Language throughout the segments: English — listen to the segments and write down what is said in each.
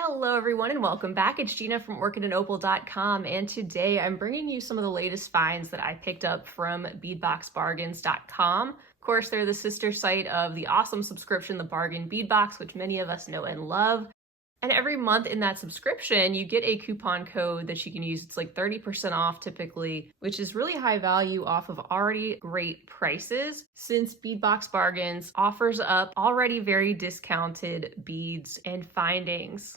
Hello everyone and welcome back. It's Gina from orchidandopal.com, and today I'm bringing you some of the latest finds that I picked up from beadboxbargains.com. Of course, they're the sister site of the awesome subscription, the Bargain Bead Box, which many of us know and love. And every month in that subscription, you get a coupon code that you can use. It's like 30% off typically, which is really high value off of already great prices, since Bead Box Bargains offers up already very discounted beads and findings.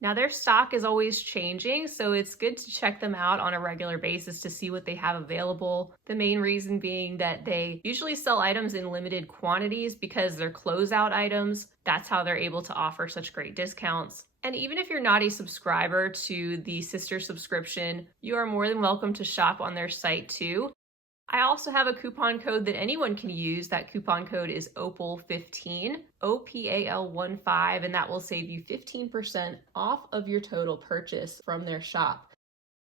Now their stock is always changing, so it's good to check them out on a regular basis to see what they have available. The main reason being that they usually sell items in limited quantities because they're closeout items. That's how they're able to offer such great discounts. And even if you're not a subscriber to the sister subscription, you are more than welcome to shop on their site too. I also have a coupon code that anyone can use. That coupon code is OPAL15, OPAL15, and that will save you 15% off of your total purchase from their shop.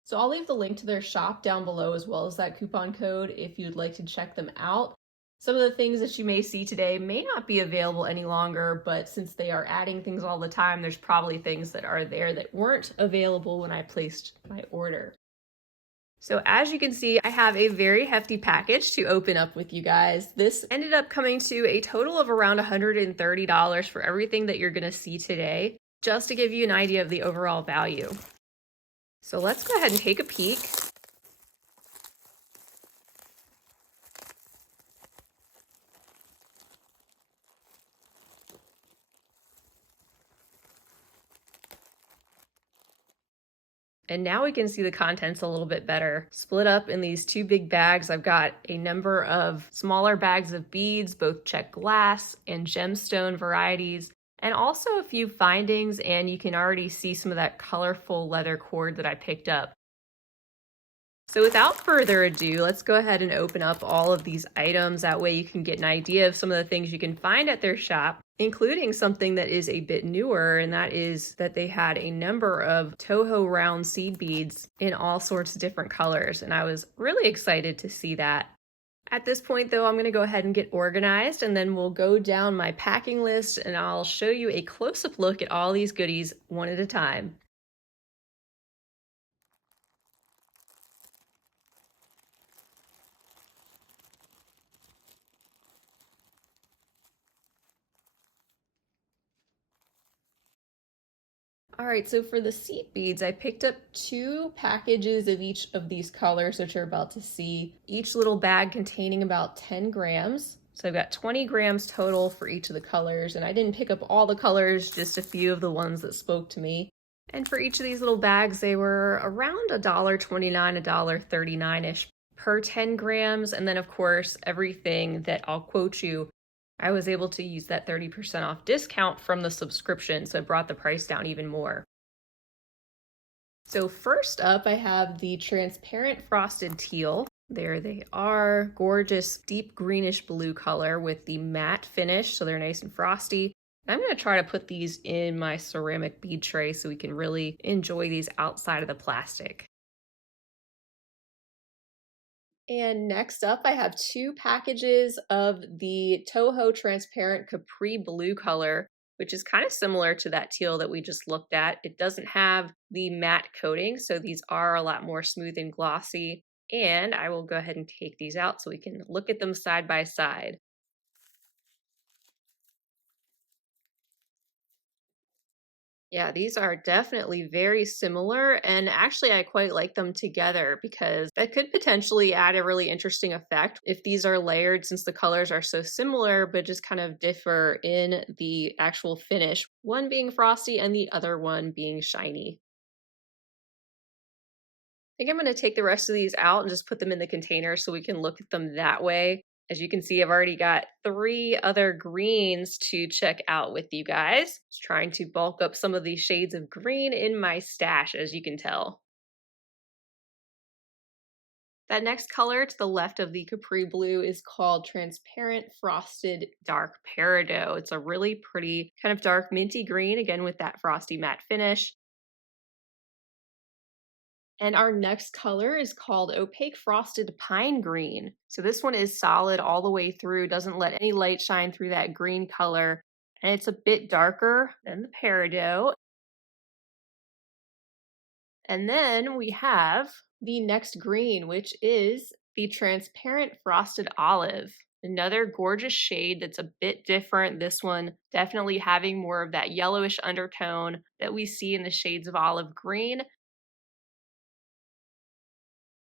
So I'll leave the link to their shop down below as well as that coupon code if you'd like to check them out. Some of the things that you may see today may not be available any longer, but since they are adding things all the time, there's probably things that are there that weren't available when I placed my order. So as you can see, I have a very hefty package to open up with you guys. This ended up coming to a total of around $130 for everything that you're gonna see today, just to give you an idea of the overall value. So let's go ahead and take a peek. And now we can see the contents a little bit better. Split up in these two big bags, I've got a number of smaller bags of beads, both check glass and gemstone varieties, and also a few findings, and you can already see some of that colorful leather cord that I picked up. So without further ado, let's go ahead and open up all of these items. That way you can get an idea of some of the things you can find at their shop, including something that is a bit newer, and that is that they had a number of Toho round seed beads in all sorts of different colors, and I was really excited to see that. At this point though, I'm going to go ahead and get organized, and then we'll go down my packing list and I'll show you a close-up look at all these goodies one at a time. All right, so for the seed beads, I picked up 2 packages of each of these colors that you're about to see, each little bag containing about 10 grams. So I've got 20 grams total for each of the colors, and I didn't pick up all the colors, just a few of the ones that spoke to me. And for each of these little bags, they were around $1.29, $1.39-ish per 10 grams. And then of course, everything that I'll quote you, I was able to use that 30% off discount from the subscription, so it brought the price down even more. So first up, I have the transparent frosted teal. There they are, gorgeous deep greenish blue color with the matte finish, so they're nice and frosty. I'm going to try to put these in my ceramic bead tray so we can really enjoy these outside of the plastic. And next up, I have 2 packages of the Toho transparent Capri blue color, which is kind of similar to that teal that we just looked at. It doesn't have the matte coating, so these are a lot more smooth and glossy. And I will go ahead and take these out so we can look at them side by side. Yeah, these are definitely very similar, and actually I quite like them together because that could potentially add a really interesting effect if these are layered, since the colors are so similar but just kind of differ in the actual finish, one being frosty and the other one being shiny. I think I'm going to take the rest of these out and just put them in the container so we can look at them that way. As you can see, I've already got 3 other greens to check out with you guys. Just trying to bulk up some of these shades of green in my stash, as you can tell. That next color to the left of the Capri blue is called Transparent Frosted Dark Peridot. It's a really pretty kind of dark minty green, again with that frosty matte finish. And our next color is called Opaque Frosted Pine Green. So this one is solid all the way through, doesn't let any light shine through that green color. And it's a bit darker than the Peridot. And then we have the next green, which is the transparent frosted olive. Another gorgeous shade that's a bit different. This one definitely having more of that yellowish undertone that we see in the shades of olive green.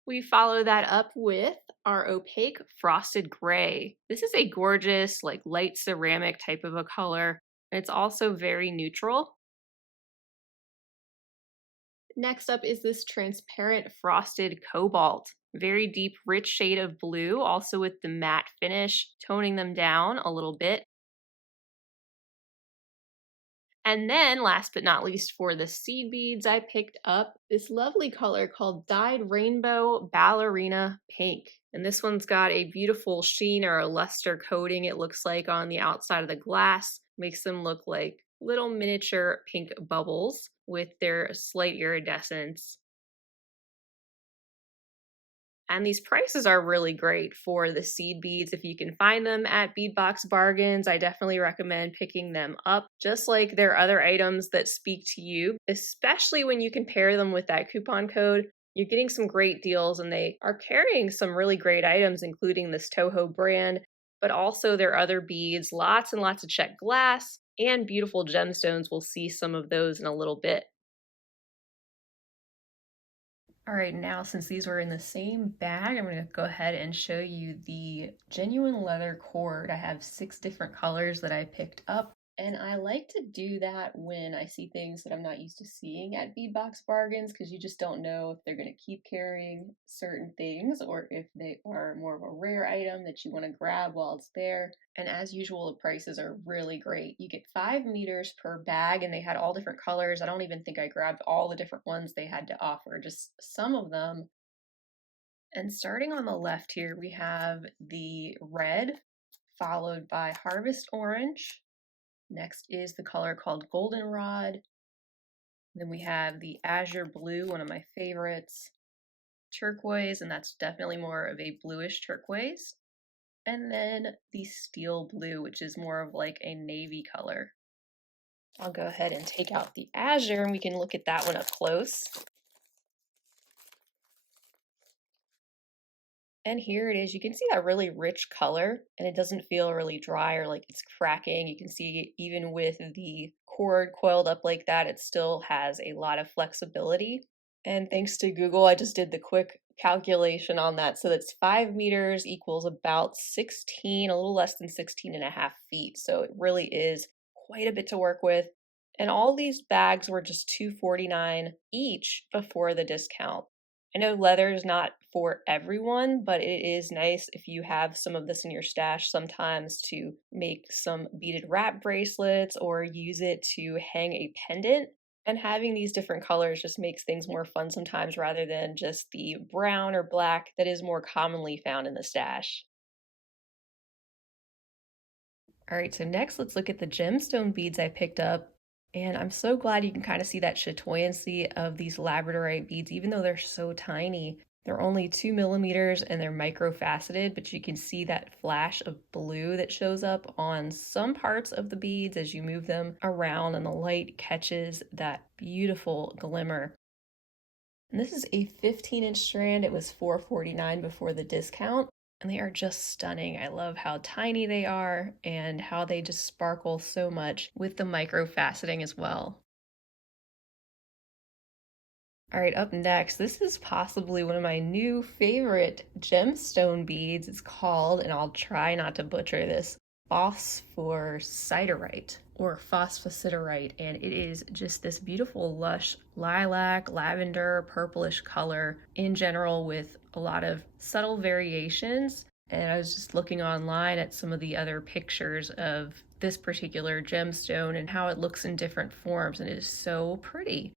We follow that up with our opaque frosted gray. This is a gorgeous, like light ceramic type of a color. It's also very neutral. Next up is this transparent frosted cobalt. Very deep, rich shade of blue, also with the matte finish, toning them down a little bit. And then, last but not least, for the seed beads, I picked up this lovely color called Dyed Rainbow Ballerina Pink. And this one's got a beautiful sheen or a luster coating, it looks like, on the outside of the glass. Makes them look like little miniature pink bubbles with their slight iridescence. And these prices are really great for the seed beads. If you can find them at Bead Box Bargains, I definitely recommend picking them up. Just like their other items that speak to you, especially when you can pair them with that coupon code, you're getting some great deals, and they are carrying some really great items, including this Toho brand, but also their other beads, lots and lots of checked glass and beautiful gemstones. We'll see some of those in a little bit. All right, now since these were in the same bag, I'm going to go ahead and show you the genuine leather cord. I have 6 different colors that I picked up, and I like to do that when I see things that I'm not used to seeing at Bead Box Bargains, because you just don't know if they're going to keep carrying certain things or if they are more of a rare item that you want to grab while it's there. And as usual, the prices are really great. You get 5 meters per bag, and they had all different colors. I don't even think I grabbed all the different ones they had to offer, just some of them. And starting on the left here, we have the red, followed by harvest orange. Next is the color called goldenrod. Then we have the azure blue, one of my favorites. Turquoise, and that's definitely more of a bluish turquoise. And then the steel blue, which is more of like a navy color. I'll go ahead and take out the azure and we can look at that one up close. And here it is. You can see that really rich color, and it doesn't feel really dry or like it's cracking. You can see even with the cord coiled up like that, it still has a lot of flexibility. And thanks to Google, I just did the quick calculation on that. So that's 5 meters equals about 16, a little less than 16 and a half feet. So it really is quite a bit to work with. And all these bags were just $2.49 each before the discount. I know leather is not for everyone, but it is nice if you have some of this in your stash sometimes to make some beaded wrap bracelets or use it to hang a pendant. And having these different colors just makes things more fun sometimes rather than just the brown or black that is more commonly found in the stash. All right, so next let's look at the gemstone beads I picked up. And I'm so glad you can kind of see that chatoyancy of these labradorite beads, even though they're so tiny. They're only 2 millimeters and they're micro-faceted, but you can see that flash of blue that shows up on some parts of the beads as you move them around, and the light catches that beautiful glimmer. And this is a 15-inch strand. It was $4.49 before the discount. And they are just stunning. I love how tiny they are and how they just sparkle so much with the micro faceting as well. All right, up next, this is possibly one of my new favorite gemstone beads. It's called, and I'll try not to butcher this, phosphorsiderite or phosphosiderite, and it is just this beautiful lush lilac, lavender, purplish color in general with a lot of subtle variations. And I was just looking online at some of the other pictures of this particular gemstone and how it looks in different forms, and it is so pretty.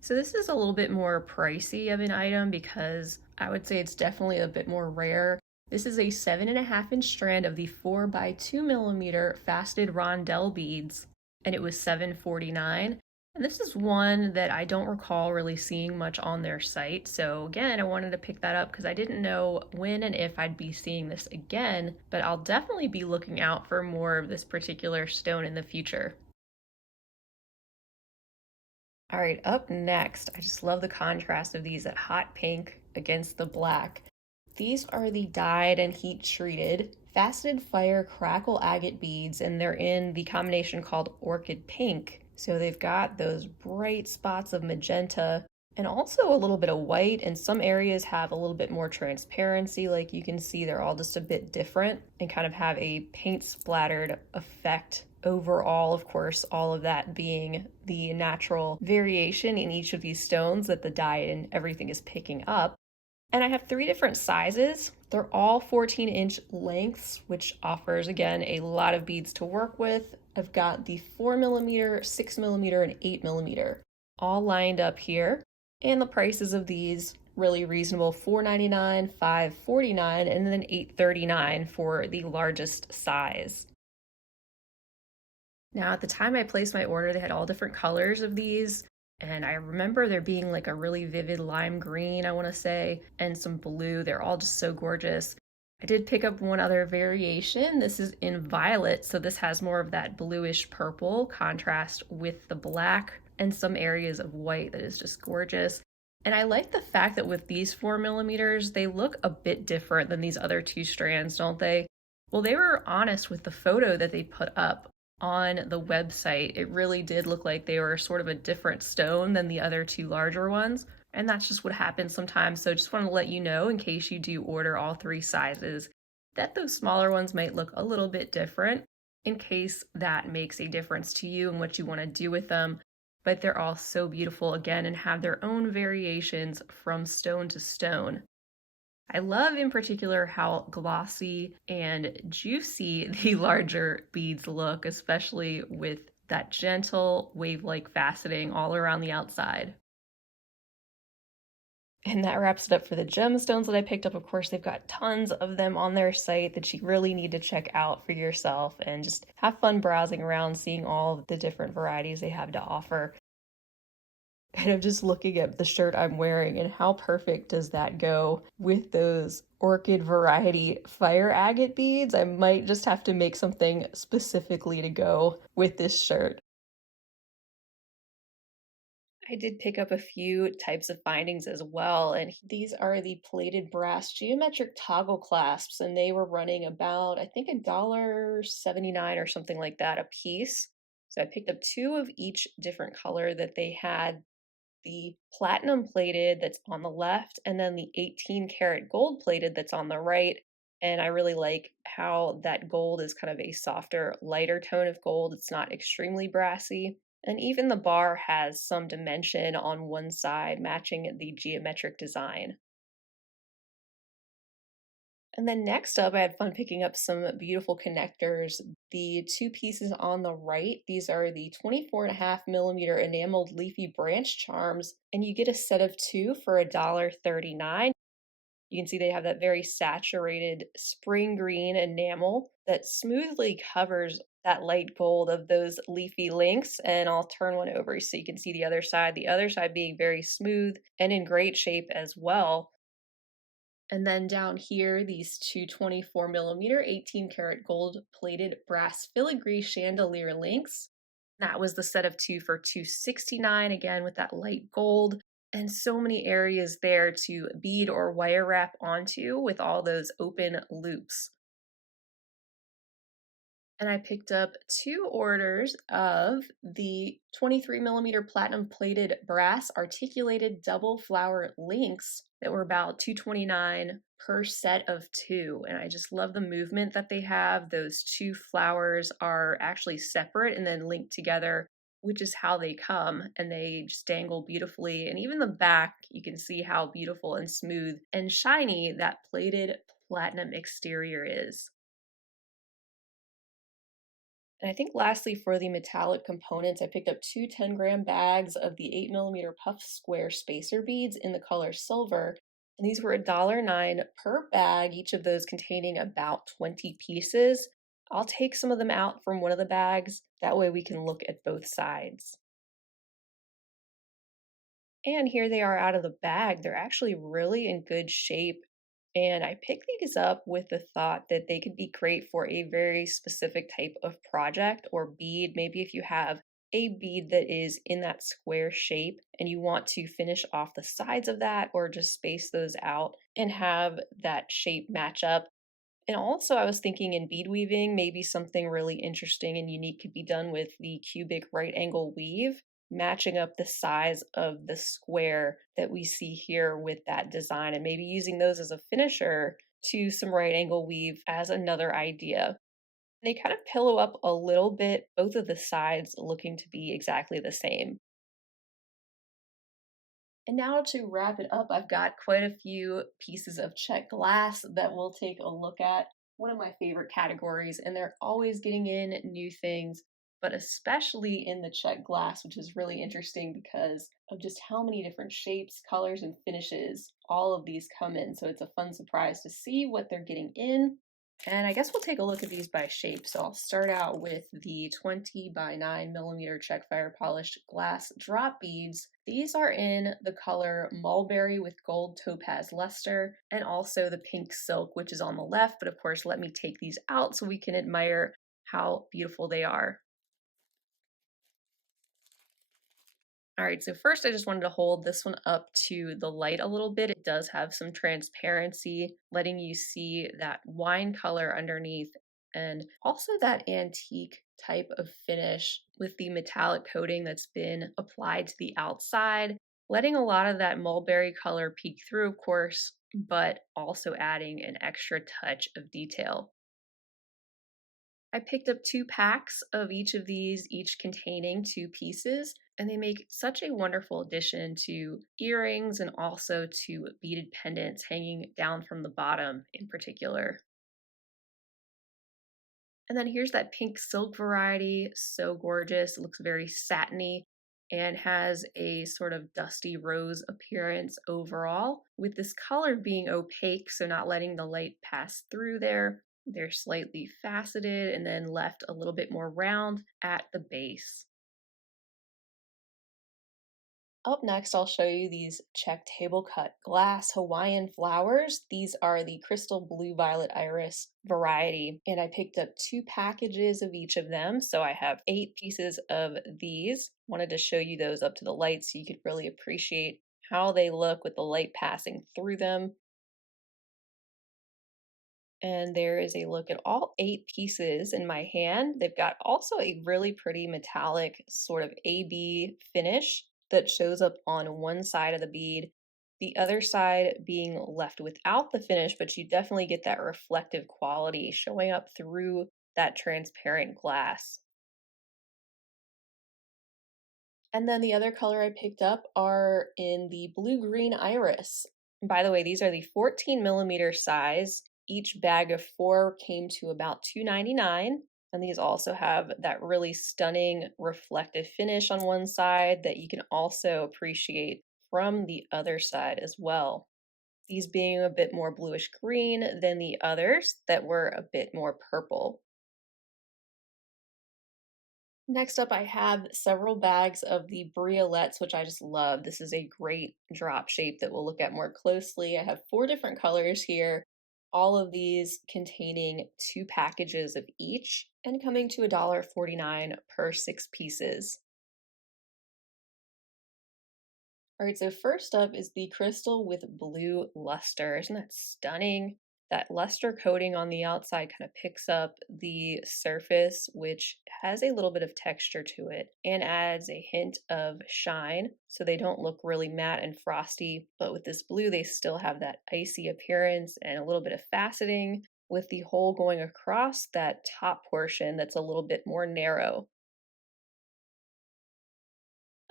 So this is a little bit more pricey of an item because I would say it's definitely a bit more rare. This is a 7.5-inch strand of the 4x2 millimeter faceted rondelle beads, and it was $7.49. And this is one that I don't recall really seeing much on their site. So again, I wanted to pick that up because I didn't know when and if I'd be seeing this again, but I'll definitely be looking out for more of this particular stone in the future. All right, up next, I just love the contrast of these at hot pink against the black. These are the dyed and heat treated faceted fire crackle agate beads, and they're in the combination called Orchid Pink. So they've got those bright spots of magenta and also a little bit of white, and some areas have a little bit more transparency. Like you can see, they're all just a bit different and kind of have a paint splattered effect overall. Of course, all of that being the natural variation in each of these stones that the dye and everything is picking up. And I have three different sizes. They're all 14-inch lengths, which offers, again, a lot of beads to work with. I've got the 4mm, 6mm, and 8mm all lined up here. And the prices of these really reasonable, $4.99, $5.49, and then $8.39 for the largest size. Now, at the time I placed my order, they had all different colors of these. And I remember there being like a really vivid lime green, I want to say, and some blue. They're all just so gorgeous. I did pick up one other variation. This is in violet, so this has more of that bluish purple contrast with the black and some areas of white that is just gorgeous. And I like the fact that with these 4mm, they look a bit different than these other two strands, don't they? Well, they were honest with the photo that they put up on the website. It really did look like they were sort of a different stone than the other two larger ones. And that's just what happens sometimes. So just want to let you know, in case you do order all three sizes, that those smaller ones might look a little bit different, in case that makes a difference to you and what you want to do with them. But they're all so beautiful again and have their own variations from stone to stone. I love in particular how glossy and juicy the larger beads look, especially with that gentle wave-like faceting all around the outside. And that wraps it up for the gemstones that I picked up. Of course, they've got tons of them on their site that you really need to check out for yourself and just have fun browsing around, seeing all the different varieties they have to offer. And I'm just looking at the shirt I'm wearing, and how perfect does that go with those orchid variety fire agate beads? I might just have to make something specifically to go with this shirt. I did pick up a few types of findings as well, and these are the plated brass geometric toggle clasps, and they were running about, I think, $1.79 or something like that a piece. So I picked up two of each different color that they had, the platinum plated that's on the left, and then the 18 karat gold plated that's on the right. And I really like how that gold is kind of a softer, lighter tone of gold. It's not extremely brassy. And even the bar has some dimension on one side, matching the geometric design. And then next up, I had fun picking up some beautiful connectors. The two pieces on the right, these are the 24.5mm enameled leafy branch charms, and you get a set of two for $1.39. You can see they have that very saturated spring green enamel that smoothly covers that light gold of those leafy links. And I'll turn one over so you can see the other side being very smooth and in great shape as well. And then down here, these two 24mm 18 karat gold plated brass filigree chandelier links. That was the set of two for $2.69, again with that light gold. And so many areas there to bead or wire wrap onto with all those open loops. And I picked up two orders of the 23mm platinum plated brass articulated double flower links that were about $2.29 per set of two. And I just love the movement that they have. Those two flowers are actually separate and then linked together, which is how they come, and they just dangle beautifully. And even the back, you can see how beautiful and smooth and shiny that plated platinum exterior is. And I think lastly, for the metallic components, I picked up two 10-gram bags of the 8mm puff square spacer beads in the color silver. And these were $1.09 per bag, each of those containing about 20 pieces. I'll take some of them out from one of the bags. That way we can look at both sides. And here they are out of the bag. They're actually really in good shape. And I picked these up with the thought that they could be great for a very specific type of project or bead. Maybe if you have a bead that is in that square shape and you want to finish off the sides of that or just space those out and have that shape match up. And also, I was thinking in bead weaving, maybe something really interesting and unique could be done with the cubic right angle weave, matching up the size of the square that we see here with that design, and maybe using those as a finisher to some right angle weave as another idea. They kind of pillow up a little bit, both of the sides looking to be exactly the same. And now to wrap it up, I've got quite a few pieces of check glass that we'll take a look at. One of my favorite categories, and they're always getting in new things, but especially in the check glass, which is really interesting because of just how many different shapes, colors, and finishes all of these come in. So it's a fun surprise to see what they're getting in. And I guess we'll take a look at these by shape. So I'll start out with the 20 by 9 millimeter check fire polished glass drop beads. These are in the color mulberry with gold topaz luster, and also the pink silk, which is on the left. But of course, let me take these out so we can admire how beautiful they are. All right, so first I just wanted to hold this one up to the light a little bit. It does have some transparency, letting you see that wine color underneath and also that antique type of finish with the metallic coating that's been applied to the outside, letting a lot of that mulberry color peek through, of course, but also adding an extra touch of detail. I picked up 2 packs of each of these, each containing 2 pieces, and they make such a wonderful addition to earrings and also to beaded pendants hanging down from the bottom in particular. And then here's that pink silk variety, so gorgeous. It looks very satiny and has a sort of dusty rose appearance overall, with this color being opaque, so not letting the light pass through there. They're slightly faceted and then left a little bit more round at the base. Up next, I'll show you these check table cut glass Hawaiian flowers. These are the crystal blue violet iris variety, and I picked up 2 packages of each of them. So I have 8 pieces of these. Wanted to show you those up to the light so you could really appreciate how they look with the light passing through them. And there is a look at all 8 pieces in my hand. They've got also a really pretty metallic sort of AB finish that shows up on one side of the bead, the other side being left without the finish, but you definitely get that reflective quality showing up through that transparent glass. And then the other color I picked up are in the blue-green iris. By the way, these are the 14 millimeter size. Each bag of 4 came to about $2.99. And these also have that really stunning reflective finish on one side that you can also appreciate from the other side as well. These being a bit more bluish green than the others that were a bit more purple. Next up, I have several bags of the briolets, which I just love. This is a great drop shape that we'll look at more closely. I have 4 different colors here, all of these containing 2 packages of each and coming to $1.49 per 6 pieces. All right, so first up is the crystal with blue luster. Isn't that stunning? That luster coating on the outside kind of picks up the surface, which has a little bit of texture to it and adds a hint of shine so they don't look really matte and frosty. But with this blue, they still have that icy appearance and a little bit of faceting with the hole going across that top portion that's a little bit more narrow.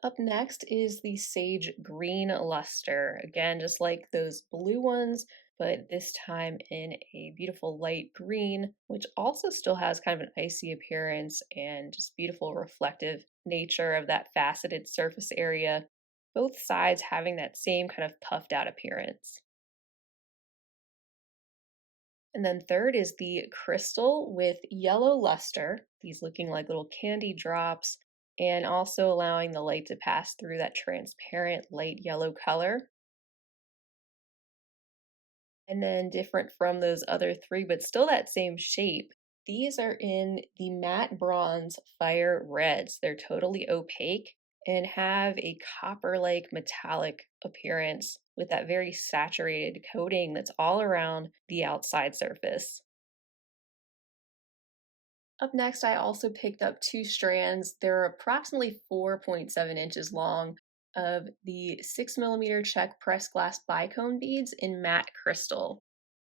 Up next is the sage green luster. Again, just like those blue ones, but this time in a beautiful light green, which also still has kind of an icy appearance and just beautiful reflective nature of that faceted surface area. Both sides having that same kind of puffed out appearance. And then third is the crystal with yellow luster, these looking like little candy drops, and also allowing the light to pass through that transparent light yellow color. And then different from those other 3, but still that same shape. These are in the matte bronze fire reds. They're totally opaque and have a copper-like metallic appearance with that very saturated coating that's all around the outside surface. Up next, I also picked up two strands. They're approximately 4.7 inches long of the 6 millimeter Czech pressed glass bicone beads in matte crystal.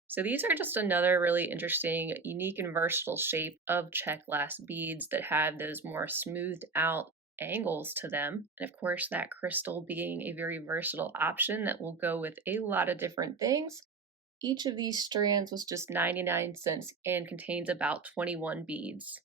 So these are just another really interesting, unique, and versatile shape of Czech glass beads that have those more smoothed out angles to them. And of course, that crystal being a very versatile option that will go with a lot of different things. Each of these strands was just 99 cents and contains about 21 beads.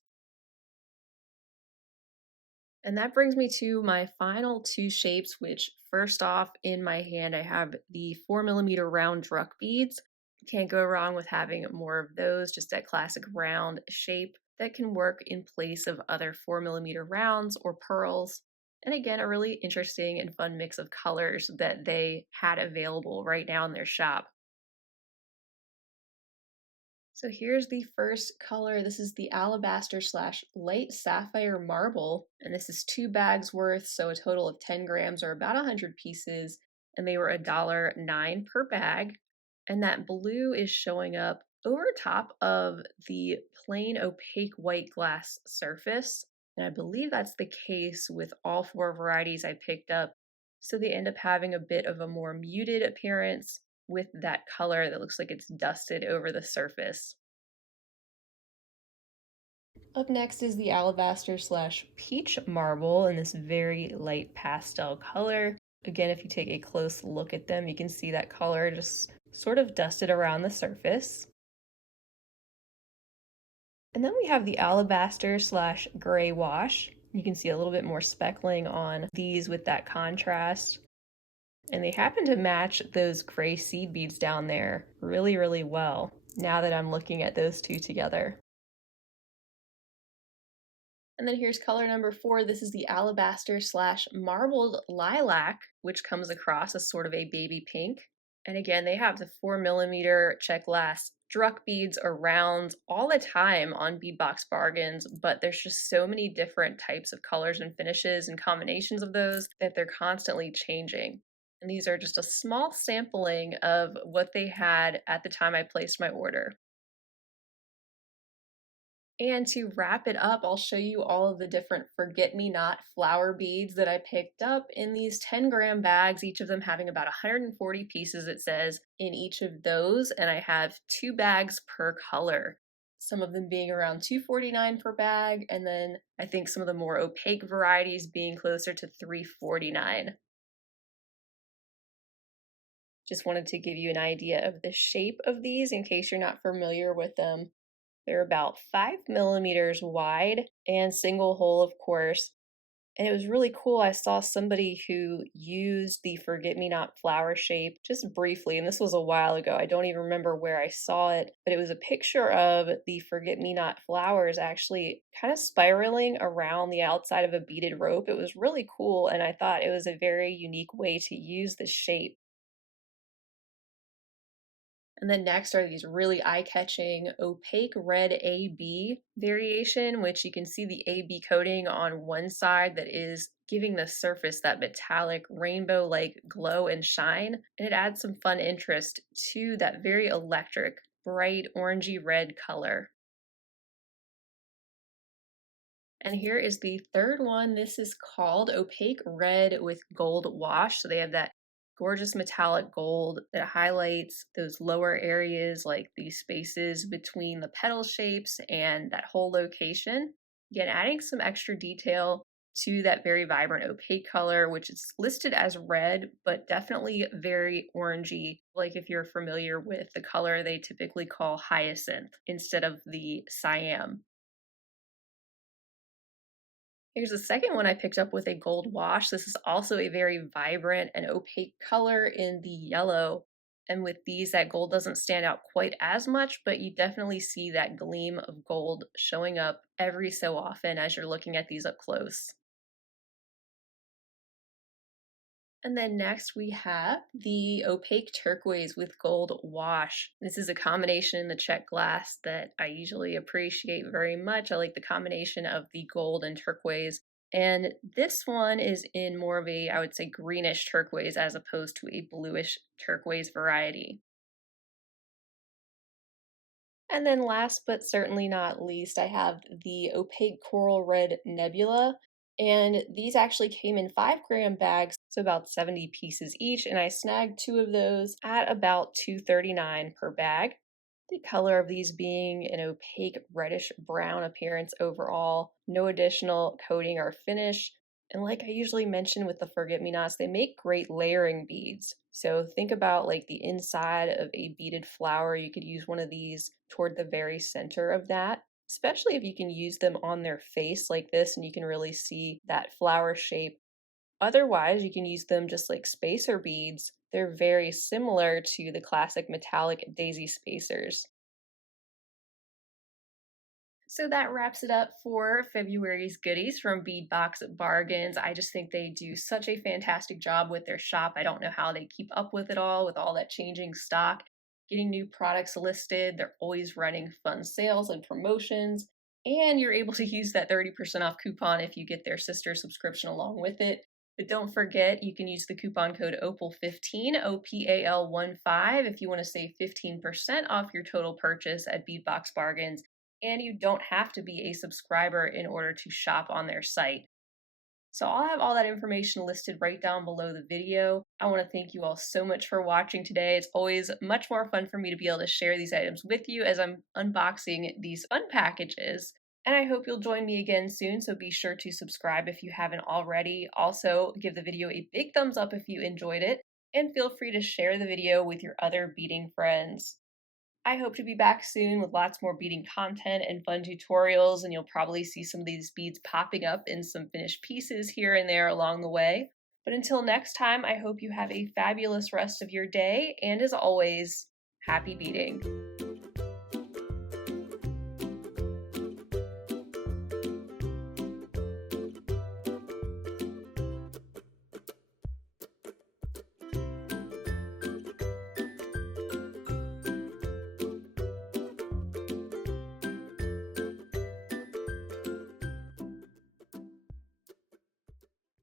And that brings me to my final two shapes, which first off in my hand, I have the 4 millimeter round druck beads. Can't go wrong with having more of those, just that classic round shape that can work in place of other 4 millimeter rounds or pearls. And again, a really interesting and fun mix of colors that they had available right now in their shop. So here's the first color. This is the alabaster slash light sapphire marble, and this is 2 bags worth, so a total of 10 grams or about 100 pieces, and they were $1.09 per bag. And that blue is showing up over top of the plain opaque white glass surface, and I believe that's the case with all four varieties I picked up. So they end up having a bit of a more muted appearance with that color that looks like it's dusted over the surface. Up next is the alabaster slash peach marble in this very light pastel color. Again, if you take a close look at them, you can see that color just sort of dusted around the surface. And then we have the alabaster slash gray wash. You can see a little bit more speckling on these with that contrast. And they happen to match those gray seed beads down there really, really well now that I'm looking at those two together. And then here's color number 4. This is the alabaster slash marbled lilac, which comes across as sort of a baby pink. And again, they have the 4 millimeter Czech glass druck beads around all the time on Bead Box Bargains, but there's just so many different types of colors and finishes and combinations of those that they're constantly changing. And these are just a small sampling of what they had at the time I placed my order. And to wrap it up, I'll show you all of the different forget-me-not flower beads that I picked up in these 10-gram bags, each of them having about 140 pieces, it says, in each of those, and I have 2 bags per color. Some of them being around $2.49 per bag, and then I think some of the more opaque varieties being closer to $3.49. Just wanted to give you an idea of the shape of these in case you're not familiar with them. They're about 5 millimeters wide and single hole, of course. And it was really cool. I saw somebody who used the forget me not flower shape just briefly, and this was a while ago. I don't even remember where I saw it, but it was a picture of the forget me not flowers actually kind of spiraling around the outside of a beaded rope. It was really cool, and I thought it was a very unique way to use the shape. And then next are these really eye-catching opaque red AB variation, which you can see the AB coating on one side that is giving the surface that metallic rainbow-like glow and shine. And it adds some fun interest to that very electric, bright orangey red color. And here is the third one. This is called Opaque Red with Gold Wash. So they have that gorgeous metallic gold that highlights those lower areas like these spaces between the petal shapes and that whole location. Again, adding some extra detail to that very vibrant opaque color, which is listed as red, but definitely very orangey, like if you're familiar with the color they typically call hyacinth instead of the cyan. Here's the second one I picked up with a gold wash. This is also a very vibrant and opaque color in the yellow. And with these, that gold doesn't stand out quite as much, but you definitely see that gleam of gold showing up every so often as you're looking at these up close. And then next we have the opaque turquoise with gold wash. This is a combination in the check glass that I usually appreciate very much. I like the combination of the gold and turquoise. And this one is in more of a, I would say, greenish turquoise as opposed to a bluish turquoise variety. And then last but certainly not least, I have the opaque coral red nebula. And these actually came in 5 gram bags, so about 70 pieces each. And I snagged 2 of those at about $2.39 per bag. The color of these being an opaque reddish brown appearance overall, no additional coating or finish. And like I usually mention with the forget-me-nots, they make great layering beads. So think about like the inside of a beaded flower. You could use one of these toward the very center of that, especially if you can use them on their face like this and you can really see that flower shape. Otherwise, you can use them just like spacer beads. They're very similar to the classic metallic daisy spacers. So that wraps it up for February's goodies from Bead Box Bargains. I just think they do such a fantastic job with their shop. I don't know how they keep up with all that changing stock, getting new products listed. They're always running fun sales and promotions, and you're able to use that 30% off coupon if you get their sister subscription along with it. But don't forget, you can use the coupon code OPAL15, OPAL15, if you want to save 15% off your total purchase at Bead Box Bargains, and you don't have to be a subscriber in order to shop on their site. So I'll have all that information listed right down below the video. I want to thank you all so much for watching today. It's always much more fun for me to be able to share these items with you as I'm unboxing these fun packages. And I hope you'll join me again soon, so be sure to subscribe if you haven't already. Also, give the video a big thumbs up if you enjoyed it, and feel free to share the video with your other beading friends. I hope to be back soon with lots more beading content and fun tutorials, and you'll probably see some of these beads popping up in some finished pieces here and there along the way. But until next time, I hope you have a fabulous rest of your day, and as always, happy beading!